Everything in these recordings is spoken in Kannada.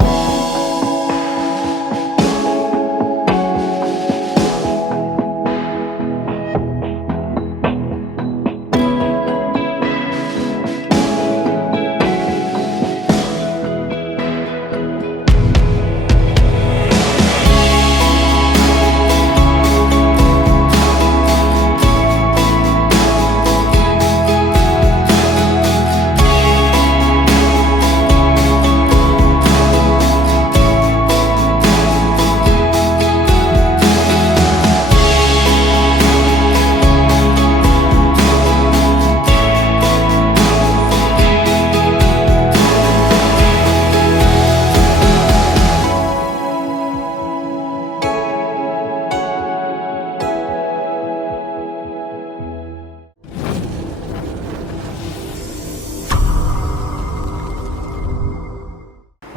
you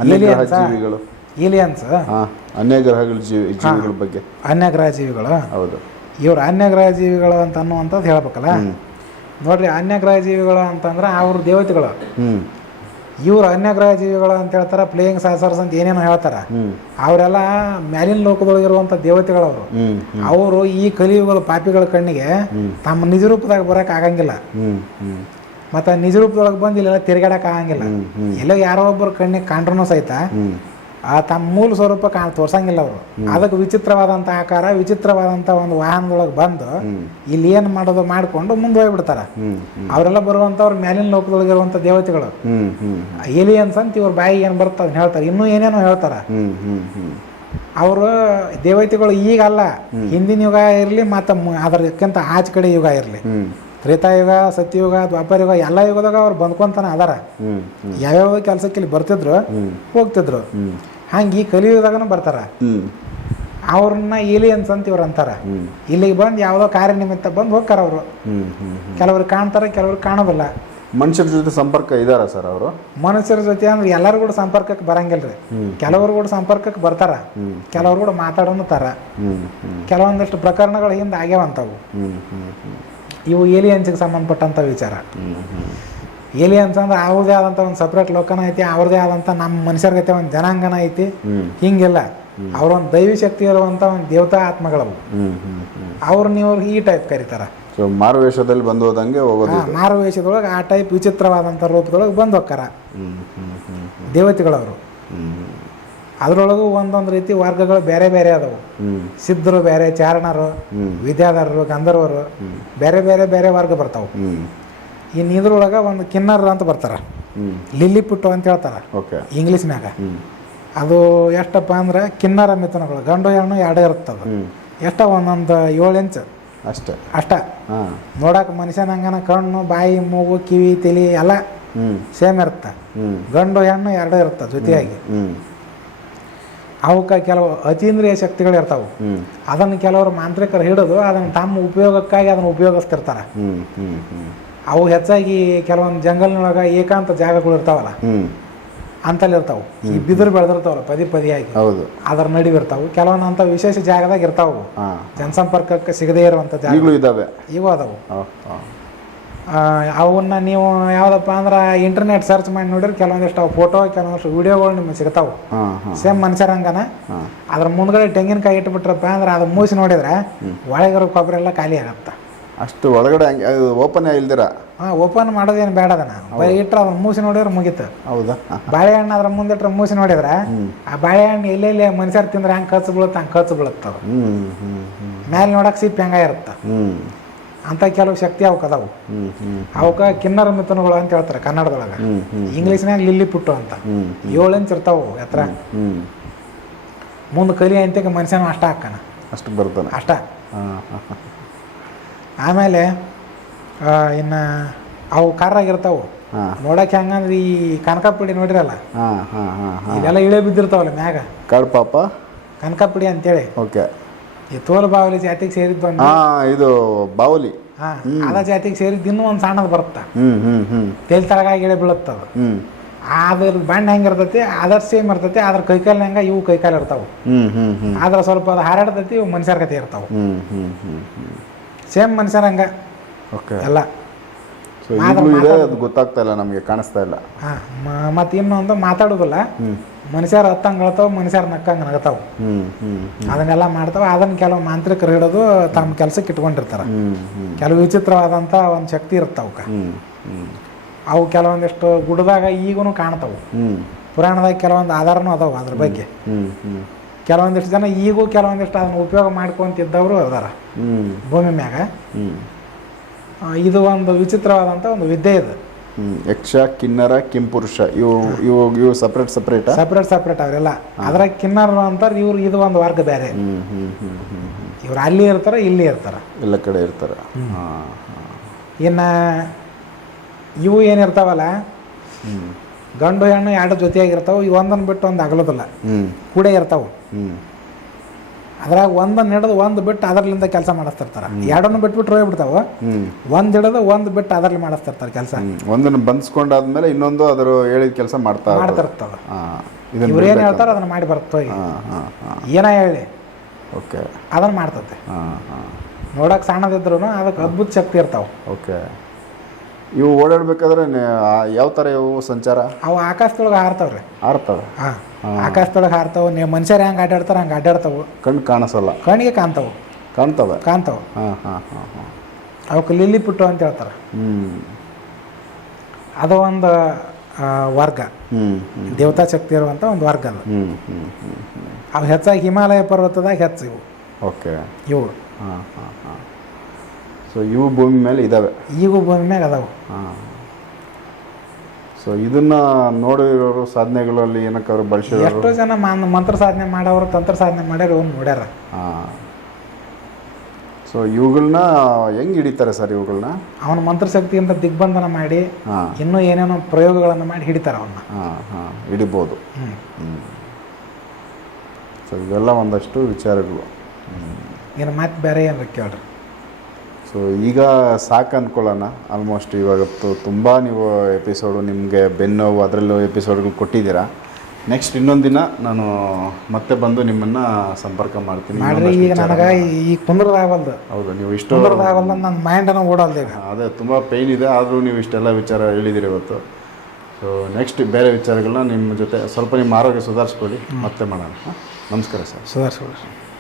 ಅನ್ಯಗ್ರಹ ಜೀವಿಗಳು ಏಲಿಯನ್ಸ್ ಹಾಂ ಅನ್ಯಗ್ರಹಗಳ ಜೀವಿ ಜೀವಿಗಳ ಬಗ್ಗೆ ಅನ್ಯಗ್ರಹ ಜೀವಿಗಳು ಹೌದು ಇವ್ರು ಅನ್ಯಗ್ರಹ ಜೀವಿಗಳು ಅಂತ ಅನ್ನುವಂಥದ್ದು ಹೇಳ್ಬೇಕಲ್ಲ ನೋಡ್ರಿ ಅನ್ಯಗ್ರಹ ಜೀವಿಗಳು ಅಂತಂದ್ರೆ ಅವ್ರ ದೇವತೆಗಳು ಇವ್ರು ಅನ್ಯಗ್ರಹ ಜೀವಿಗಳು ಅಂತ ಹೇಳ್ತಾರೆ ಪ್ಲೇಯಿಂಗ್ ಸಾಸರ್ಸ್ ಅಂತ ಏನೇನೋ ಹೇಳ್ತಾರೆ ಅವರೆಲ್ಲ ಮ್ಯಾಲಿನ ಲೋಕದೊಳಗಿರುವಂತ ದೇವತೆಗಳು ಅವರು ಅವರು ಈ ಕಲಿಯುಗದ ಪಾಪಿಗಳ ಕಣ್ಣಿಗೆ ತಮ್ಮ ನಿಜ ರೂಪದಾಗ ಬರಕ್ ಆಗಂಗಿಲ್ಲ ಮತ್ತು ನಿಜ ರೂಪದೊಳಗೆ ಬಂದು ಇಲ್ಲೆಲ್ಲ ತಿರುಗಾಡಕ್ಕೆ ಆಗಂಗಿಲ್ಲ ಎಲ್ಲೋ ಯಾರೋ ಒಬ್ಬರು ಕಣ್ಣಿಗೆ ಕಾಂಡ್ರೂ ಸಹಿತ ಆ ತಮ್ಮ ಮೂಲ ಸ್ವರೂಪ ಕಾಣ ತೋರ್ಸಂಗಿಲ್ಲ ಅವರು ಅದಕ್ಕೆ ವಿಚಿತ್ರವಾದಂತ ಆಕಾರ ವಿಚಿತ್ರವಾದಂಥ ಒಂದು ವಾಹನದೊಳಗೆ ಬಂದು ಇಲ್ಲಿ ಏನು ಮಾಡೋದು ಮಾಡ್ಕೊಂಡು ಮುಂದೆ ಹೋಗ್ಬಿಡ್ತಾರೆ ಅವರೆಲ್ಲ ಬರುವಂಥವ್ರು ಮೇಲಿನ ಲೋಕದೊಳಗೆ ಇರುವಂತ ದೇವತೆಗಳು ಏಲಿಯನ್ಸ್ ಅಂತ ಇವ್ರ ಬಾಯಿ ಏನು ಬರ್ತಾರ ಹೇಳ್ತಾರೆ ಇನ್ನೂ ಏನೇನೋ ಹೇಳ್ತಾರೆ ಅವರು ದೇವತೆಗಳು ಈಗಲ್ಲ ಹಿಂದಿನ ಯುಗ ಇರಲಿ ಮತ್ತು ಅದಕ್ಕಿಂತ ಆಚೆ ಕಡೆ ಯುಗ ಇರಲಿ ತ್ರೇತಾಯುಗ ಸತ್ಯಯುಗ ಯುಗ ಎಲ್ಲ ಯುಗದಾಗ ಅವ್ರು ಬಂದ್ಕೊಂತಾನೆ ಅದಾರ ಯಾವ್ಯಾವ ಕೆಲಸಕ್ಕೆ ಇಲ್ಲಿ ಬರ್ತಿದ್ರು ಹೋಗ್ತಿದ್ರು ಹಂಗೆ ಈ ಕಲಿಯುಗದಾಗನು ಬರ್ತಾರ ಅವ್ರನ್ನ ಇಲಿ ಅಂತ ಇವ್ರು ಅಂತಾರ ಇಲ್ಲಿಗೆ ಬಂದು ಯಾವುದೋ ಕಾರ್ಯ ನಿಮಿತ್ತ ಬಂದು ಹೋಗ್ತಾರ ಅವರು ಕೆಲವರು ಕಾಣ್ತಾರ ಕೆಲವರು ಕಾಣೋದಿಲ್ಲ ಮನುಷ್ಯರ ಜೊತೆ ಸಂಪರ್ಕ ಇದಾರ ಸರ್ ಅವರು ಮನುಷ್ಯರ ಜೊತೆ ಅಂದ್ರೆ ಎಲ್ಲರೂ ಕೂಡ ಸಂಪರ್ಕಕ್ಕೆ ಬರಂಗಿಲ್ರಿ ಕೆಲವರು ಕೂಡ ಸಂಪರ್ಕಕ್ಕೆ ಬರ್ತಾರ ಕೆಲವರು ಕೂಡ ತರ ಕೆಲವೊಂದಿಷ್ಟು ಪ್ರಕರಣಗಳು ಹಿಂದೆ ಆಗ್ಯಾವಂತವು ಇವು ಏಲಿಯನ್ಸ್ಗೆ ಸಂಬಂಧಪಟ್ಟಂಥ ವಿಚಾರ ಏಲಿಯನ್ಸ್ ಅಂದ್ರೆ ಅವ್ರದೇ ಆದಂಥ ಒಂದು ಸಪ್ರೇಟ್ ಲೋಕನ ಐತಿ ಅವ್ರದೇ ಆದಂಥ ನಮ್ಮ ಮನುಷ್ಯರ ಮನುಷ್ಯರ್ಗತೆ ಒಂದು ಜನಾಂಗನ ಐತಿ ಹಿಂಗೆಲ್ಲ ಅವ್ರೊಂದು ದೈವಿ ಶಕ್ತಿ ಇರುವಂಥ ಒಂದು ದೇವತಾ ಆತ್ಮಗಳವು ಅವ್ರನ್ನ ನೀವು ಈ ಟೈಪ್ ಕರೀತಾರೆ ಮಾರುವೇಷದಲ್ಲಿ ಬಂದು ಹೋದಂಗೆ ಹೋಗೋದು ಮಾರುವೇಷದೊಳಗೆ ಆ ಟೈಪ್ ವಿಚಿತ್ರವಾದಂಥ ರೂಪದೊಳಗೆ ಬಂದು ಹೋಗ್ತಾರ ದೇವತೆಗಳವರು ಅದರೊಳಗೂ ಒಂದೊಂದು ರೀತಿ ವರ್ಗಗಳು ಬೇರೆ ಬೇರೆ ಅದಾವು ಸಿದ್ಧರು ಬೇರೆ ಚಾರಣರು ವಿದ್ಯಾಧರರು ಗಂಧರ್ವರು ಬೇರೆ ಬೇರೆ ಬೇರೆ ವರ್ಗ ಬರ್ತಾವೆ ಇನ್ನು ಇದ್ರೊಳಗೆ ಒಂದು ಕಿನ್ನರ್ ಅಂತ ಬರ್ತಾರೆ ಲಿಲ್ಲಿ ಪುಟ್ಟು ಅಂತ ಹೇಳ್ತಾರೆ ಇಂಗ್ಲೀಷ್ನಾಗ ಅದು ಎಷ್ಟಪ್ಪ ಅಂದ್ರೆ ಕಿನ್ನರ ಮಿಥುನಗಳು ಗಂಡು ಹೆಣ್ಣು ಎರಡು ಇರ್ತದೆ ಎಷ್ಟ ಒಂದೊಂದು ಏಳು ಇಂಚ್ ಅಷ್ಟೇ ಅಷ್ಟ ನೋಡಕ್ ಮನುಷ್ಯನಂಗನ ಕಣ್ಣು ಬಾಯಿ ಮೂಗು ಕಿವಿ ತಲೆ ಎಲ್ಲ ಸೇಮ್ ಇರುತ್ತೆ ಗಂಡು ಹೆಣ್ಣು ಎರಡು ಇರುತ್ತೆ ಜೊತೆಯಾಗಿ ಅವಕ್ಕೆ ಕೆಲವು ಅತೀಂದ್ರಿಯ ಶಕ್ತಿಗಳು ಇರ್ತಾವೆ ಅದನ್ನು ಕೆಲವರು ಮಾಂತ್ರಿಕರು ಹಿಡಿದು ಅದನ್ನು ತಮ್ಮ ಉಪಯೋಗಕ್ಕಾಗಿ ಅದನ್ನು ಉಪಯೋಗಿಸ್ತಿರ್ತಾರೆ ಅವು ಹೆಚ್ಚಾಗಿ ಕೆಲವೊಂದು ಜಂಗಲ್ನೊಳಗೆ ಏಕಾಂತ ಜಾಗಗಳು ಇರ್ತಾವಲ್ಲ ಅಂತಲ್ಲಿ ಇರ್ತಾವೆ ಈ ಬಿದಿರು ಬೆಳೆದಿರ್ತಾವಲ್ಲ ಪದೇ ಪದಿಯಾಗಿ ಹೌದು ಅದರ ನಡುವೆ ಇರ್ತಾವೆ ಕೆಲವೊಂದು ಅಂತ ವಿಶೇಷ ಜಾಗದಾಗ ಇರ್ತಾವು ಜನಸಂಪರ್ಕಕ್ಕೆ ಸಿಗದೇ ಇರುವಂತ ಜಾಗ ಇದಾವೆ ಇವು ಅದಾವು ಅವನ್ನ ನೀವು ಯಾವುದಪ್ಪ ಅಂದ್ರೆ ಇಂಟರ್ನೆಟ್ ಸರ್ಚ್ ಮಾಡಿ ನೋಡಿದ್ರೆ ಕೆಲವೊಂದಿಷ್ಟು ಫೋಟೋ ಕೆಲವೊಂದಿಷ್ಟು ವಿಡಿಯೋಗಳು ನಿಮಗೆ ಸಿಗ್ತಾವ ಸೇಮ್ ಮನುಷ್ಯರ ಹಂಗನ ಅದ್ರ ಮುಂದ್ಗಡೆ ತೆಂಗಿನಕಾಯಿ ಇಟ್ಬಿಟ್ರಪ್ಪ ಅಂದ್ರೆ ಅದು ಮೂಸಿ ನೋಡಿದ್ರೆ ಒಳಗಿರೋ ಕೊಬ್ಬರಿ ಎಲ್ಲ ಖಾಲಿ ಆಗತ್ತೆ ಅಷ್ಟು ಒಳಗಡೆ ಓಪನ್ ಇಲ್ದಿರ ಹಾಂ ಓಪನ್ ಮಾಡೋದೇನು ಬೇಡ ಅದನ್ನ ಬರೀ ಇಟ್ರೆ ಅದನ್ನ ಮೂಸಿ ನೋಡಿದ್ರೆ ಮುಗಿತು ಹೌದಾ ಬಾಳೆಹಣ್ಣು ಅದ್ರ ಮುಂದಿಟ್ರೆ ಮೂಸಿ ನೋಡಿದ್ರೆ ಆ ಬಾಳೆಹಣ್ಣು ಎಲ್ಲೆಲ್ಲಿ ಮನುಷ್ಯರು ತಿಂದ್ರೆ ಹಂಗೆ ಕಚ್ಚು ಬೀಳುತ್ತೆ ಹಂಗೆ ಕಚ್ಚು ಬೀಳುತ್ತ ಮೇಲೆ ನೋಡಕ್ಕೆ ಸಿಪ್ಪೆ ಹಂಗ ಇರುತ್ತ ಅಂತ ಕೆಲವು ಶಕ್ತಿ ಅವಕ್ಕೆ ಅದಾವು ಅವಕ್ಕೆ ಕಿನ್ನರ ಮಿಥುನಗಳು ಅಂತ ಹೇಳ್ತಾರೆ ಕನ್ನಡದೊಳಗೆ ಇಂಗ್ಲೀಷ್ನಾಗ ಲಿಲ್ಲಿ ಪುಟ್ಟು ಅಂತ ಏಳು ಅಂತ ಇರ್ತಾವು ಎತ್ತರ ಮುಂದೆ ಕಲಿ ಅಂತಕ ಮನುಷ್ಯನ ಅಷ್ಟ ಹಾಕಣ ಅಷ್ಟು ಬರ್ತಾನೆ ಅಷ್ಟ ಆಮೇಲೆ ಇನ್ನು ಅವು ಕಾರ್ರಾಗಿರ್ತಾವು ನೋಡಕ್ಕೆ ಹೆಂಗಂದ್ರೆ ಈ ಕನಕಪಿಡಿ ನೋಡಿರಲ್ಲ ಇದೆಲ್ಲ ಇಳೆ ಬಿದ್ದಿರ್ತಾವಲ್ಲ ಮ್ಯಾಗ ಕಡ್ಪಾಪ ಕನಕಪಿಡಿ ಅಂತೇಳಿ ಓಕೆ ತೋಲ ಬಾವಲಿ ಜಾತಿಗೆ ಸೇರಿದ್ದು ಇದು ಬಾವಲಿ ಹಾ ಅದ ಜಾತಿಗೆ ಸೇರಿದ್ದು ಇನ್ನೂ ಒಂದು ಸಣ್ಣದು ಬರುತ್ತೆ ಹ್ಮ್ ಹ್ಮ್ ತೆಲ್ ತಳಗ ಗಿಡ ಬೀಳುತ್ತೆ ಅದು ಅದ್ರ ಬಣ್ಣ ಹೆಂಗಿರ್ತೈತಿ ಅದರ ಸೇಮ್ ಇರ್ತೈತಿ ಅದ್ರ ಕೈಕಾಲ ಹೆಂಗ ಇವು ಕೈಕಾಲ ಇರ್ತಾವೆ ಹ್ಮ್ ಹ್ಮ್ ಹ್ಮ್ ಆದ್ರ ಸ್ವಲ್ಪ ಅದು ಹಾರಾಡ್ತೈತಿ ಇವು ಮನುಷ್ಯರ ಕತೆ ಇರ್ತಾವೆ ಹ್ಮ್ ಹ್ಮ್ ಸೇಮ್ ಮನುಷ್ಯರ ಹಂಗ ಓಕೆ ಎಲ್ಲ ಅದು ಗೊತ್ತಾಗ್ತಾ ಇಲ್ಲ ನಮಗೆ ಕಾಣಿಸ್ತಾ ಇಲ್ಲ ಹಾಂ ಮತ್ತೆ ಇನ್ನೊಂದು ಮಾತಾಡೋದಿಲ್ಲ ಮನುಷ್ಯರು ಹತ್ತಂಗೆ ಹೇಳ್ತಾವ ಮನುಷ್ಯರು ನಕ್ಕಂಗೆ ನಗತಾವ ಅದನ್ನೆಲ್ಲ ಮಾಡ್ತಾವ ಅದನ್ನ ಕೆಲವು ಮಾಂತ್ರಿಕರು ಹಿಡಿದು ತಮ್ಮ ಕೆಲಸಕ್ಕೆ ಇಟ್ಕೊಂಡಿರ್ತಾರ ಕೆಲವು ವಿಚಿತ್ರವಾದಂತ ಒಂದು ಶಕ್ತಿ ಇರ್ತಾವಕ ಅವು ಕೆಲವೊಂದಿಷ್ಟು ಗುಡ್ಡದಾಗ ಈಗೂ ಕಾಣ್ತಾವು ಪುರಾಣದಾಗ ಕೆಲವೊಂದು ಆಧಾರನೂ ಅದಾವ ಅದ್ರ ಬಗ್ಗೆ ಕೆಲವೊಂದಿಷ್ಟು ಜನ ಈಗೂ ಕೆಲವೊಂದಿಷ್ಟು ಅದನ್ನ ಉಪಯೋಗ ಮಾಡ್ಕೊಂತಿದ್ದವರು ಅದಾರ ಭೂಮಿ ಮ್ಯಾಗ ಇದು ಒಂದು ವಿಚಿತ್ರವಾದಂಥ ಒಂದು ವಿದ್ಯೆ ಇದೆ ಯಕ್ಷ ಕಿನ್ನರ ಕಿಂಪುರುಷ ಇವು ಇವು ಇವು ಸಪ್ರೇಟ್ ಸಪ್ರೇಟ್ ಸಪ್ರೇಟ್ ಸಪ್ರೇಟ್ ಅವರೆಲ್ಲ ಅದ್ರಾಗ ಕಿನ್ನರ ಅಂತಾರೆ ಇವ್ರು ಇದು ಒಂದು ವರ್ಗ ಬೇರೆ ಇವ್ರು ಅಲ್ಲಿ ಇರ್ತಾರ ಇಲ್ಲಿ ಇರ್ತಾರ ಎಲ್ಲ ಕಡೆ ಇರ್ತಾರ ಇನ್ನ ಇವು ಏನಿರ್ತಾವಲ್ಲ ಗಂಡು ಹೆಣ್ಣು ಎರಡು ಜೊತೆಯಾಗಿರ್ತಾವೆ ಒಂದನ್ನ ಬಿಟ್ಟು ಒಂದು ಅಗಲದಲ್ಲ ಕೂಡ ಇರ್ತಾವ ಅದ್ರಾಗ ಒಂದನ್ನು ಹಿಡಿದು ಒಂದು ಬಿಟ್ಟು ಅದರಲ್ಲಿಂದ ಕೆಲಸ ಮಾಡಿಸ್ತಿರ್ತಾರೆ ಎರಡನ್ನು ಬಿಟ್ಬಿಟ್ಟು ಹೋಗ್ಬಿಡ್ತಾವೆ ಒಂದು ಹಿಡಿದು ಒಂದು ಬಿಟ್ಟು ಅದರಲ್ಲಿ ಮಾಡಿಸ್ತಿರ್ತಾರೆ ಕೆಲಸ ಒಂದನ್ನು ಬಂದ್ಸ್ಕೊಂಡಾದ್ಮೇಲೆ ಇನ್ನೊಂದು ಅದರ ಹೇಳಿದ ಕೆಲಸ ಮಾಡ್ತಾ ಮಾಡ್ತಿರ್ತಾವೆ ಇವ್ರು ಏನು ಹೇಳ್ತಾರೋ ಅದನ್ನು ಮಾಡಿ ಬರ್ತೋಯ್ ಏನ ಹೇಳಿ ಓಕೆ ಅದನ್ನು ಮಾಡ್ತತೆ ನೋಡಕ್ಕೆ ಸಣ್ಣದಿದ್ರು ಅದಕ್ಕೆ ಅದ್ಭುತ ಶಕ್ತಿ ಇರ್ತಾವೆ ಓಕೆ ಇವು ಓಡಾಡ್ಬೇಕಾದ್ರೆ ಯಾವ ಥರ ಇವು ಸಂಚಾರ ಅವು ಆಕಾಶದೊಳಗೆ ಹಾರ್ತಾವ್ರಿ ಹಾರ್ತಾವೆ ಹಾಂ ಆಕಾಶದೊಳಗೆ ಹಾರ್ತಾವ ನೀವು ಮನುಷ್ಯರು ಹೆಂಗೆ ಆಟಾಡ್ತಾರ ಹಂಗೆ ಆಟಾಡ್ತಾವ ಕಣ್ಣು ಕಾಣಿಸಲ್ಲ ಕಣ್ಣಿಗೆ ಕಾಣ್ತಾವೆ ಕಾಣ್ತವೆ ಕಾಣ್ತಾವೆ ಹಾಂ ಹಾಂ ಹಾಂ ಹಾಂ ಅವಕ್ಕೆ ಲಿಲ್ಲಿ ಪುಟ್ಟು ಅಂತ ಹೇಳ್ತಾರೆ ಅದು ಒಂದು ವರ್ಗ ದೇವತಾ ಶಕ್ತಿ ಇರುವಂಥ ಒಂದು ವರ್ಗ ಅದು ಅವು ಹೆಚ್ಚಾಗಿ ಹಿಮಾಲಯ ಪರ್ವತದಾಗ ಹೆಚ್ಚು ಇವು ಓಕೆ ಇವು ಹಾಂ ಹಾಂ ಹಾಂ ಸೊ ಇವು ಭೂಮಿ ಮೇಲೆ ಇದಾವೆ ಈಗ ಭೂಮಿ ಮೇಲೆ ಅದಾವೆ ಹಾಂ ಸೊ ಇದನ್ನ ನೋಡಿರೋರು ಸಾಧನೆಗಳಲ್ಲಿ ಏನಕ್ಕಾದ್ರು ಬಳಸಿ ಎಷ್ಟು ಜನ ಮಂತ್ರ ಸಾಧನೆ ಮಾಡೋರು ತಂತ್ರ ಸಾಧನೆ ಮಾಡ್ಯಾರ ಅವ್ನು ನೋಡ್ಯಾರ ಹಾಂ ಸೊ ಇವುಗಳನ್ನ ಹೆಂಗ್ ಹಿಡಿತಾರೆ ಸರ್ ಇವುಗಳನ್ನ ಅವನ ಮಂತ್ರಶಕ್ತಿಯಿಂದ ದಿಗ್ಬಂಧನ ಮಾಡಿ ಹಾಂ ಇನ್ನೂ ಏನೇನೋ ಪ್ರಯೋಗಗಳನ್ನು ಮಾಡಿ ಹಿಡಿತಾರೆ ಅವನ್ನ ಹಾಂ ಹಾಂ ಹಿಡಿಬೋದು ಸೊ ಇವೆಲ್ಲ ಒಂದಷ್ಟು ವಿಚಾರಗಳು ಏನು ಮತ್ತೆ ಬೇರೆ ಏನಾರ ಕೇಳ್ರಿ ಸೊ ಈಗ ಸಾಕು ಅಂದ್ಕೊಳ್ಳೋಣ ಆಲ್ಮೋಸ್ಟ್ ಇವಾಗ ತುಂಬ ನೀವು ಎಪಿಸೋಡು ನಿಮಗೆ ಬೆನ್ನೋವು ಅದರಲ್ಲೂ ಎಪಿಸೋಡ್ಗಳು ಕೊಟ್ಟಿದ್ದೀರಾ ನೆಕ್ಸ್ಟ್ ಇನ್ನೊಂದು ದಿನ ನಾನು ಮತ್ತೆ ಬಂದು ನಿಮ್ಮನ್ನು ಸಂಪರ್ಕ ಮಾಡ್ತೀನಿ ಈಗ ನನಗೆ ಈ ಹೌದು ನೀವು ಇಷ್ಟು ನನ್ನ ಮೈಂಡನ್ನು ಓಡಲ್ದು ಈಗ ಅದೇ ತುಂಬ ಪೈನ್ ಇದೆ ಆದರೂ ನೀವು ಇಷ್ಟೆಲ್ಲ ವಿಚಾರ ಹೇಳಿದಿರಿ ಇವತ್ತು ಸೊ ನೆಕ್ಸ್ಟ್ ಬೇರೆ ವಿಚಾರಗಳನ್ನ ನಿಮ್ಮ ಜೊತೆ ಸ್ವಲ್ಪ ನಿಮ್ಮ ಆರೋಗ್ಯ ಸುಧಾರಿಸ್ಕೊಳ್ಳಿ ಮತ್ತೆ ಮಾಡೋಣ ನಮಸ್ಕಾರ ಸರ್ ಸುಧಾರಿಸ್ಕೊಳ್ಳಿ